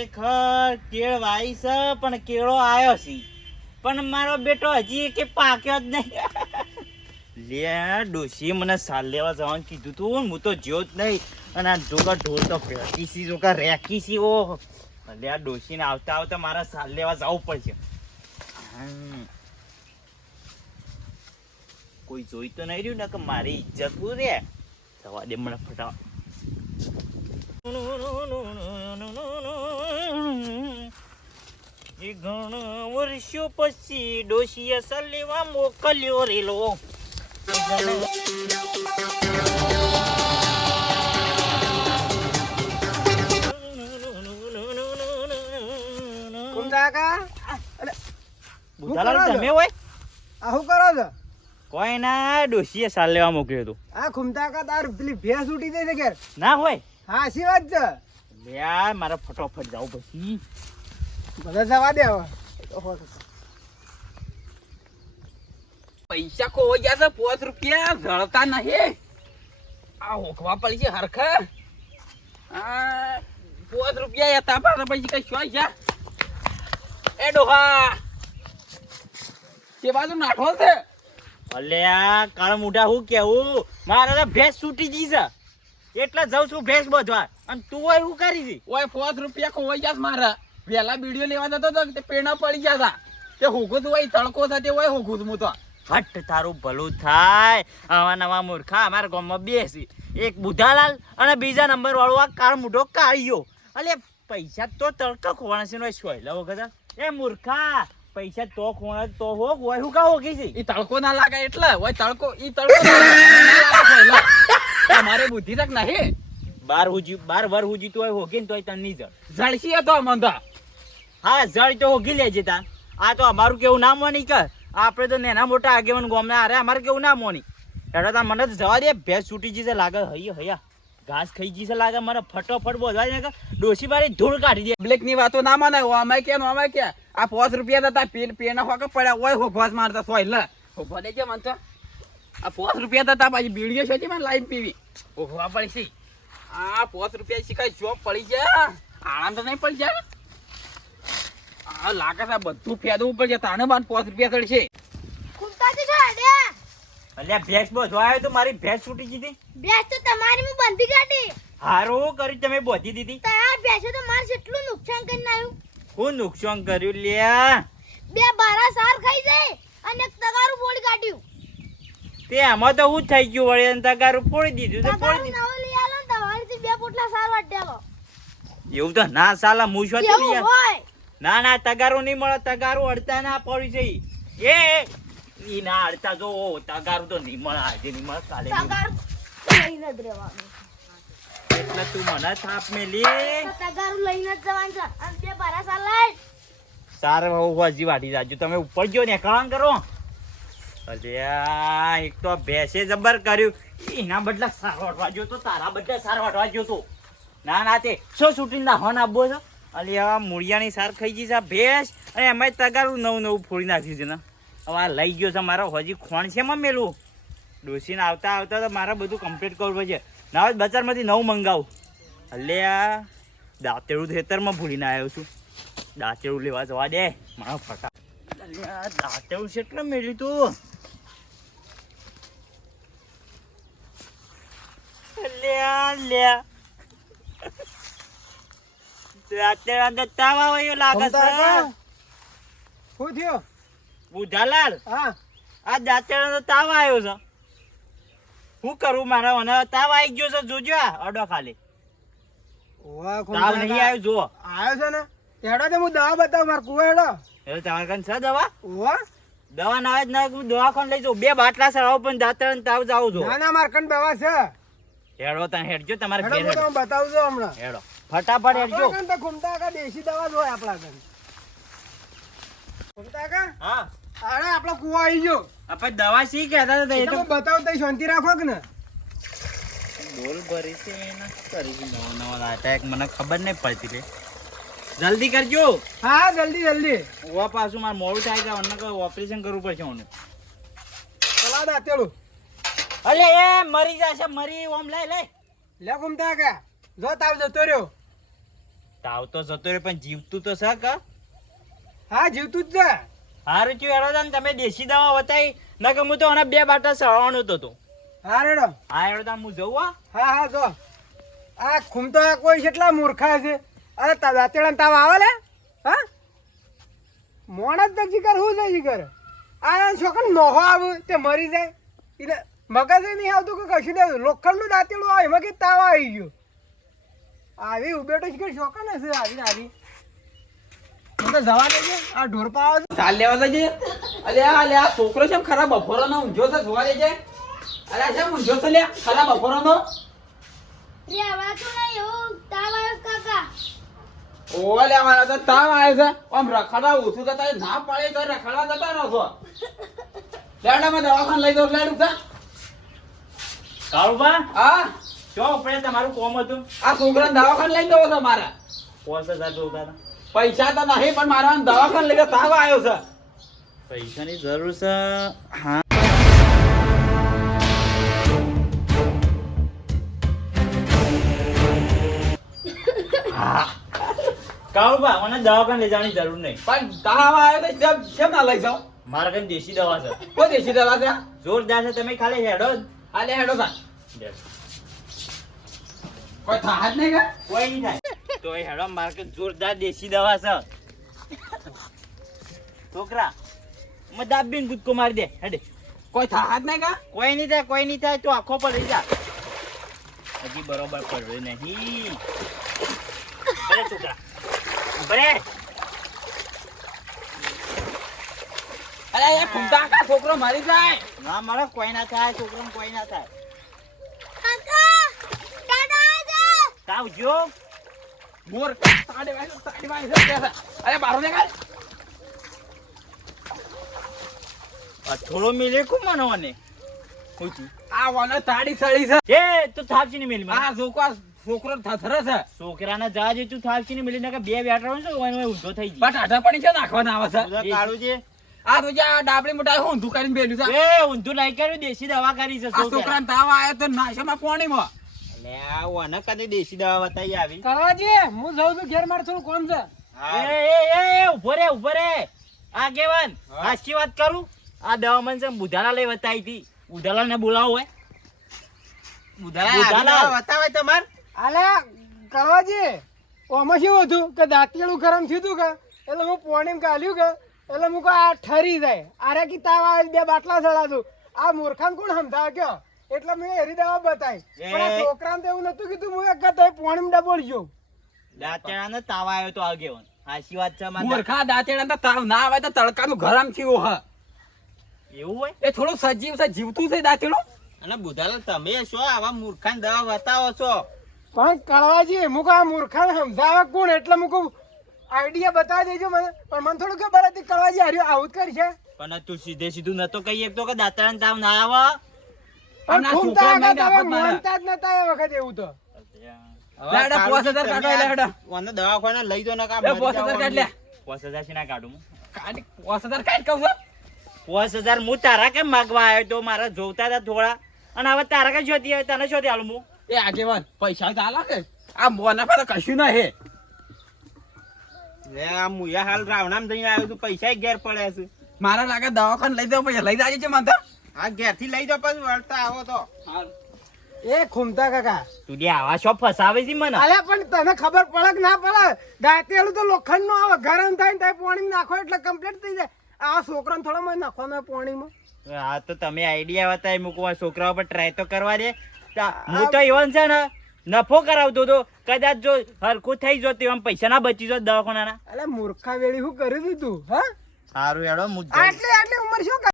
ખરેખર કેળ વાઈ છે પણ કેળો આવ્યો છે પણ મારો બેટો હજી કે પાક્યો જ નહીં. લે ડોશી મને સાલ લેવા જવાનું કીધું તું, હું તો જ્યો જ નહીં. અને આ જોકા ઢોલ તો ફેંકી સી, જોકા રેકી સી. ઓ લે આ ડોશીને આવતા આવતા મારા સાલ લેવા જવું પડશે. કોઈ જોઈ તો નહીં રહ્યું ને કે મારી ઇજ્જત પૂરે. જવા દે મને ફટાફટ. એ ઘણા વર્ષો પછી ડોશીએ સલેવા મોકલ્યો રેલો. તમે હોય આ શું કરો છો? કોઈ ના ડોશીએ સાલ લેવા મોકલ્યો હતો. આ ખુમતા કા તાર પેલી ભેંસ ઉઠી જાય છે ઘેર. ના હોય હા સી વાત છે. લે મારે ફટોફટ જાવ પછી. બધા જવા દે હવે. પૈસા ખોવાઈ ગયા છે. 5 રૂપિયા જળતા નહીં. આ હોકવા પડશે હરખા. આ 5 રૂપિયા હતા પણ પછી કઈ શું છે? એ ડોહા કે બાજુ નાઠો છે. અલ્યા કાળ મુઢા હું કેવું, મારે તો ભેંસ છૂટી ગઈ છે એટલે જઉં છું ભેંસ બધવા. અને તું હોય શું કરી છી? ઓય 5 રૂપિયા ખોવાઈ ગયા મારા. પેલા વિડીયો લેવા જતો તો તે પેણા પડી ગયા હતા. તે હોગું હોય તડકો સાથે હોય હોગું હું તો. હટ તારું ભલું થાય. આવા નવા મૂર્ખા અમારા ગામમાં બેસી, એક બુધાલાલ અને બીજા નંબર વાળો આ કાળ મુઢો કાળિયો. અલે પૈસા તો તડકો ખોવાના છે ને સોયલા વગર. એ મૂર્ખા પૈસા તો ખોણા તો હોગ હોય હું કા હોગી છે? ઈ તડકો ના લાગે એટલે હોય તડકો ઈ તડકો ના લાગે. મારે બુદ્ધિ તક નહીં. બાર વર હુજી તો હોગી ને તોય તને નહીં જળ. જળસી હતો મંદા. હા જળ તો હોગી લેજે તા. આ તો અમારું કેવું ના મોની કર. આપણે તો નાના મોટા આગેવાન ગામના અરે અમારે કેવું ના મોની. એટલે તા મને તો જવા દે. ભેંસ છૂટી જશે લાગે. હૈયા ઘાસ ખાઈ જશે લાગે. મને ફટોફટ બોલવા દે. ડોસી બારી ધૂળ કાઢી દે. પબ્લિક ની વાતો ના માને. અમે કે આ 5 રૂપિયા હતા પેના હોકે પડ્યા હોય હોગવાસ મારતા સોય હોગવા દેજે મન તો. આ 5 રૂપિયા હતા પછી બીડીઓ છે મને લાઈન પીવી હોગવા પડી છે. આ 5 રૂપિયા શીખાય જોબ પડી જાય. આરામ તો નહીં પડી જાય. આ લાગે છે બધું ફેદવું પડશે તાને બાદ 5 રૂપિયા ચડશે. અલ્યા ભેંસ બધો આવ્યો તો મારી ભેંસ છૂટી ગઈ. ભેંસ તો તમારી મેં બંધી કાઢી. હારું કરી તમે બોધી દીધી. તાર ભેંસે તો માર કેટલું નુકસાન કરીને આવ્યું. હું નુકસાન કર્યું લ્યા? 2 બારા સાર ખાઈ જાય અને તગારું ફોડી કાઢ્યું. તે આમાં તો હું થઈ ગયું વળી અને તગારું ફોડી દીધું તો ફોડી દીધું. નવો લઈ આલો ને તમારીથી 2 પોટલા સાર વાટેલો. એવું તો ના સાલા હું શું એવું લ્યા? હોય. ના તગારું નહીં મળે. તગારું અડતા ના પડી છે. ઈ ના અડતા જો તગારું તો નહીં મળે. આજે નહીં મળે કાલે નહીં. તગારું લઈને જ રહેવાનું. એટલે તું મને થાપ મેલી. તગારું લઈને જ જવાનું છે અને 2 બારા સાર લઈ. સાર હજી વાટી જાજો. તમે ઉપર ગયો ને કામ કરો. અલ્યા એક તો ભેંસે જબર કર્યું. એના બદલા સાર વાટવા ગયો તો તારા બદલે સાર વાટવા ગયો તો. ના તે શું શૂટિંગ ના હોન આપવો છો? અલ્યા મૂળિયાની સાર ખાઈ ગઈ છે ભેંસ અને એમાં તગારું નવું ફોડી નાખ્યું છે ને. હવે આ લઈ ગયો છે મારો હજી ખોણ છે માં મેલું. ડોસીને આવતા આવતા તો મારે બધું કમ્પ્લીટ કરવું પડશે. ના બજારમાંથી નવું મંગાવું. અલ્યા દાંતેડું ખેતરમાં ભૂલીને આવ્યો છું. દાંતેડું લેવા જવા દે મારા ફટા. અલ્યા દાંતેડું છે એટલે મેળ્યું તું. અલ્યા દાંતેડા તાવ આવે લાગે છે. શું થયો? બુધાલાલ હા આ દાંતેડા તાવ આવ્યો છે. શું કરું મારા મને તાવ આવી ગયો છે. જોજો અડો ખાલી ઓવા તાવ નહીં આવ્યો. જો આવ્યો છે ને હેડો તો હું દવા બતાવ માર કુવા હેડો. એટલે તમારે કાન છે દવા? ઓવા દવા ના આવે જ ના હું દવાખાને લઈ જાઉં. 2 બાટલા સરાવો પણ દાંતેડા તાવ જાવ છો. ના ના માર કન દવા છે. હેડો તને હેડજો તમારે હેડો ઘેર હું હેડો. તમને બતાવું છું હમણાં. હેડો ફટાફટ હેડજો. આપણા કન તો ઘૂમતા કા દેશી દવા જ હોય આપણા કન. ઘૂમતા કા હા અરે આપણો કુવા આવી ગયો. આપણે દવા શી કહેતા હતા? એ તો બતાવ તઈ શાંતિ રાખો કે ને. ડોલ ભરી છે એને કરી છે નવા અટેક. મને ખબર નહીં પડતી લે. જલ્દી કરજો. હા જલ્દી ઓવા પાછું મારે મોડું થાય કે અમને કોઈ ઓપરેશન કરવું પડશે. મને ચલા દા તેડું. અલે એ મરી જશે. મરી ઓમ લઈ લે ઘૂમતા કા જો તાવ જતો રહ્યો. તાવ તો જતો રે પણ જીવતું તો છે કે હા જીવતું જ છે. હારું થયું હેડો તાન તમે દેશી દવા બતાવી નકર હું તો આના 2 બાટા સળવાનો તો તો હા રેડો. હા હેડો તાન હું જઉં હો. હા હા જો આ ખૂમતો કોઈ કેટલા મૂર્ખા છે. અરે દાંતેડા તાવ આવે લે. હા મોણ જ જીકર શું છે જીકર. આ છોકરા નોહો આવે તે મરી જાય એટલે મગજ નહીં આવતું કે કશું નહીં. લોખંડનું દાંતેડું આવે એમાં કે તાવ આવી ગયો. આવી ઉભેટો શીખર શોખા ને છે આવી ને આવી. હું તો જવા દેજે આ ઢોરપા આવે છે. ચાલ લેવા જજે. અલે આ છોકરો છે ખરાબ બફોરાનો ઊંઝો છે જોવા દેજે. અરે આ છે ઊંઝો છે લે ખરાબ બફોરાનો. રે વાતું નહીં હું તાવ આવ્યો છે કાકા. ઓલે મારા તો તાવ આવે છે. આમ રખડા ઓછું તો તારે ના પાડે તો રખડા જતા રહો છો. લેડામાં દવાખાને લઈ દો લેડું તા. કાળુબા હા ચો આપણે તમારું કોમ હતું આ છોકરાને દવાખાને લઈ દો છો મારા. 5000 જોતા હતા. પૈસા તો નહીં પણ મારા દવાખાને લઈ દો તાવ આવ્યો છે. પૈસાની જરૂર છે. હા કાળુબા મને દવાખાને લઈ જવાની જરૂર નહીં. પણ તાવ આવ્યો તો કેમ ના લઈ જાઓ. મારા કઈ દેશી દવા છે કોઈ દેશી દવા છે. જોરદાર છે. તમે ખાલી હેડો જ. આલે હેડો તા. બેસ. કોઈ થાત નહીં કે કોઈ નહીં થાય તો એ હેડો મારે કઈ જોરદાર દેશી દવા છે છોકરા મને દાબીને કૂદકો મારી દે હેડે. કોઈ થાત નહીં કે કોઈ નહીં થાય કોઈ નહીં થાય તું આખો પર લઈ જા. હજી બરોબર પડ્યું નહીં. અરે છોકરા બરે અરે એ ખૂંટા કા છોકરો મારી જાય. ના મારો કોઈ ના થાય છોકરાને કોઈ ના થાય. કાકા દાદા આજા. તાવ જો મોર તાડે વાય છે. અરે બારો ને કાઢ. થોડો મિલે કુ મને પૂછું આ વાને તાડી સળી છે. એ તું થાપસી ને મિલ આ છોકરો થથરે છે. છોકરાના જા જે તું થાપસી ને મિલી ને બે બેઠા છે ઓય ઊંધો થઈ બટ આઠા પાણી છે નાખવાના આવે છે. ગઈ કાળું છે આ તો જે આ ડાબડી મોટા ઊંધું કરીને બેઠું છે. એ ઊંધું નહીં કર્યું દેશી દવા કરી છે આ છોકરાને તાવ આવ્યો તો નાશામાં પાણીમાં. લે આ ઓને કદી દેશી દવા બતાઈ આવી. કરવાજી હું જઉં છું ઘેર મારે થોડું કોમ છે. એ ઉભો રે આગેવાન સાચી વાત કરું આ દવા મને છે બુધાલા લઈ બતાવી હતી. બુધાલા ને બોલાવો હોય બુધાલા બતાવે તમાર. આલે કરવાજી ઓમાં શું હતું કે દાંતિયાળું ગરમ થયું હતું કે એટલે હું પોણીમાં કાઢ્યું કે એટલે હું કહું આ ઠરી જાય. આરે કી તાવ આવે 2 બાટલા ચડાતું. આ મૂર્ખાને કોણ સમજાવે કયો એટલે મેં એરી દવા બતાવી. પણ આ છોકરાને તો એવું નતું કીધું હું એક તો પોણીમાં ડબોળજો. દાંતેડાને તાવ આવ્યો તો આગેવાન સાચી વાત છે મારે. મૂર્ખા દાંતેડા તાવ ના આવે તો તડકાનું ગરમ થયું હ. એવું હોય એ થોડું સજીવ છે જીવતું છે દાંતેડું. અને બુધાલા તમે શું આવા મૂર્ખાને દવા બતાવો છો. પણ કળવાજી હું કહું આ મૂર્ખાને સમજાવે કોણ એટલે હું કહું આઈડિયા બતાવી દેજો મને. પણ મને થોડું ખબર હતી કળવાજી હાર્યો આવું જ કરશે. પણ તું સીધે સીધું નતો કહી શકતો કે દાંતેડાને તાવ ના આવે. પણ આ ઘૂમતા છોકરા હતા નહીં તમે આપત મારા. માનતા જ નતા એ વખત એવું તો. લેડો 5000 કાઢો લેડો. ઓને દવાખાને લઈ જો ને કા એ 5000 કાઢ લે. 5000 થી ના કાઢું હું. કાઢ 5000 કાઢ કહું છું. 5000 હું તારા કેમ માગવા આવ્યો તો મારા જોતા હતા થોડા અને હવે તારા કઈ જોતી આવે તને શોધી આલું હું. એ આગેવાન પૈસા તો આલા કે આ મોના પર કશું ના હે. લે આ મુયા હાલ રાવણામ જઈને આવ્યો તું પૈસા ઘેર પડ્યા છે. મારા લાગે દવાખાને લઈ દો પૈસા લઈ જાજે છે મને તો. આ ઘેર થી લઈ જાવ પછી વળતા આવો તો. એ ખૂમતા કાકા તું જે આવા શોપ ફસાવે છે મને. અલ્યા પણ તને ખબર પડે કે ના પડે દાંતેલું તો લોખંડ નું આવે ગરમ થાય ને પાણીમાં નાખો એટલે કમ્પ્લીટ થઈ જાય. આ છોકરાને થોડો મને નાખવાનો પાણીમાં. હા તો તમે આઈડિયા બતાવી મૂકવા છોકરાઓ પર ટ્રાય તો કરવા દે. હું તો એવન છે ને નફો કરાવતો હતો કદાચ જો હરખું થઈ જોત એમ પૈસા ના બચી જોત દવાખાના. અલે મૂર્ખા વેળી શું કરી દીધું હા સારું હેડો હું આટલી ઉંમર શું કરે?